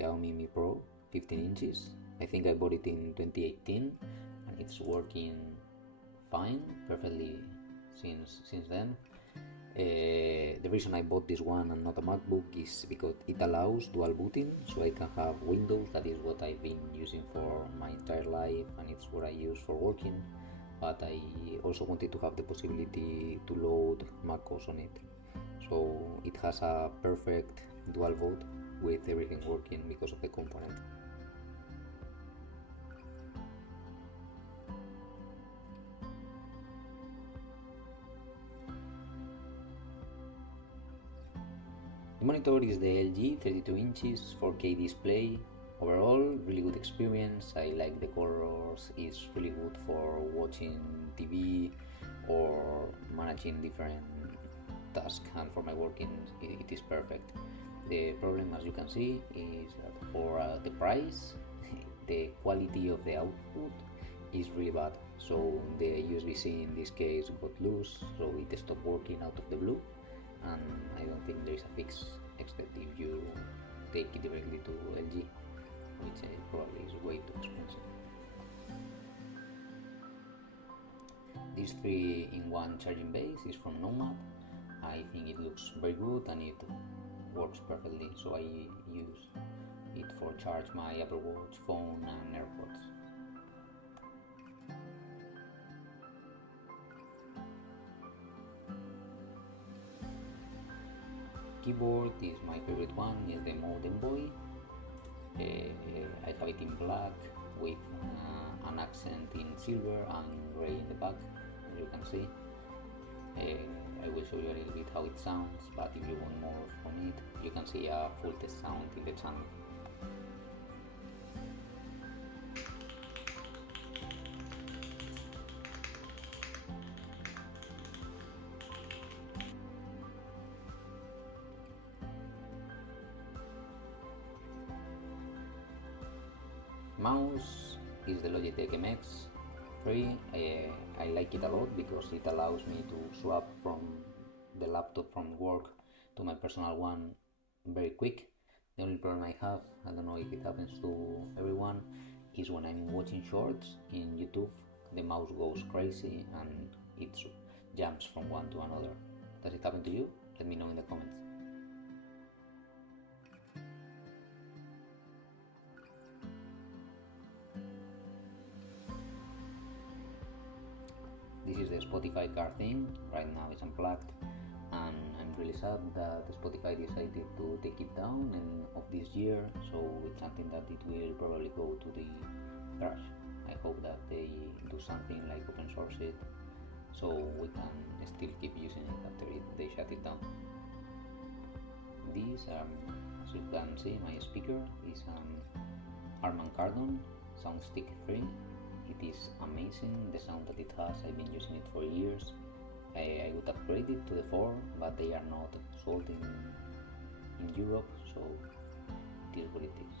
Xiaomi Mi Pro 15 inches. I think I bought it in 2018 and it's working fine, perfectly since then. The reason I bought this one and not a MacBook is because it allows dual booting, so I can have Windows. That is what I've been using for my entire life and it's what I use for working, but I also wanted to have the possibility to load macOS on it. So it has a perfect dual boot with everything working because of the component. The monitor is the LG 32 inches 4K display. Overall, really good experience. I like the colors, it's really good for watching TV or managing different tasks, and for my working it is perfect. The problem, as you can see, is that for the price, the quality of the output is really bad. So the USB-C in this case got loose, so it stopped working out of the blue, and I don't think there is a fix except if you take it directly to LG, which probably is way too expensive. This 3-in-1 charging base is from Nomad. I think it looks very good and it works perfectly, so I use it for charge my Apple Watch, phone and AirPods. Keyboard is my favorite one, is the Mode Envoy. I have it in black with an accent in silver and grey in the back, as you can see. I will show you a little bit how it sounds, but if you want more from it, you can see a full test sound in the channel. Mouse is the Logitech MX 3. I like it a lot because it allows me to swap from the laptop from work to my personal one very quick. The only problem I have, I don't know if it happens to everyone, is when I'm watching shorts in YouTube, the mouse goes crazy and it jumps from one to another. Does it happen to you? Let me know in the comments. This is the Spotify car thing. Right now it's unplugged and I'm really sad that Spotify decided to take it down end of this year, so it's something that it will probably go to the trash. I hope that they do something like open source it so we can still keep using it after they shut it down. This, as you can see, my speaker is an Harman Kardon Soundstick 3. It is amazing, the sound that it has. I've been using it for years. I would upgrade it to the 4, but they are not sold in Europe, so it is what it is.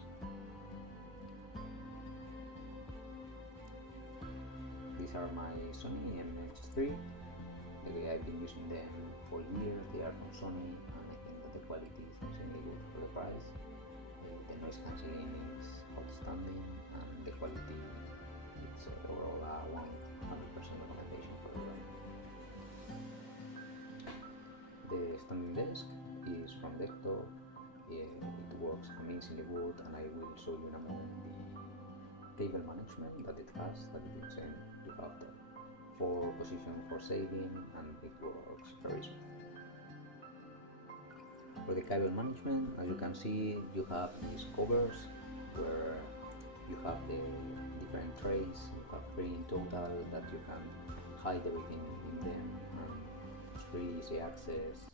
These are my Sony MX3. I've been using them for years. They are from Sony and I think that the quality is extremely good for the price. The noise cancelling is outstanding and the quality, it's overall a 100% recommendation for everyone. The standing desk is from Desktop. It works amazingly good and I will show you in a moment the cable management that it has, that is insane. You have the 4 position for saving and it works very smooth. For the cable management, as you can see, you have these covers where you have the different trays. You have 3 in total that you can hide everything in them and it's pretty easy access.